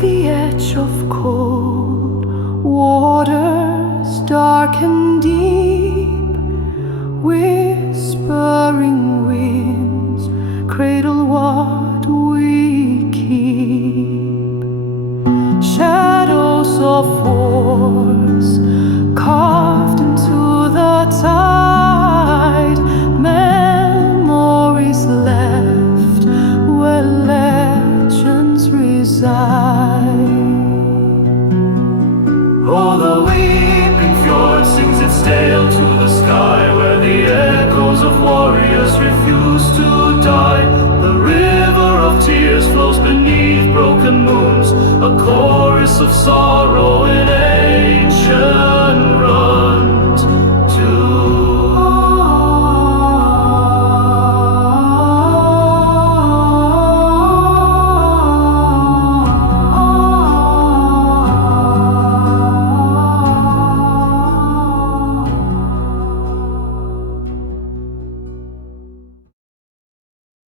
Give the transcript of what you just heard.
the edge of cold waters dark and deep, whispering winds cradle what we keep. Shadows of wars carved into the tide, memories left where legends reside. Oh, the weeping fjord sings its tale to the sky, where the echoes of warriors refuse to die. The river of tears flows beneath broken moons, a chorus of sorrow in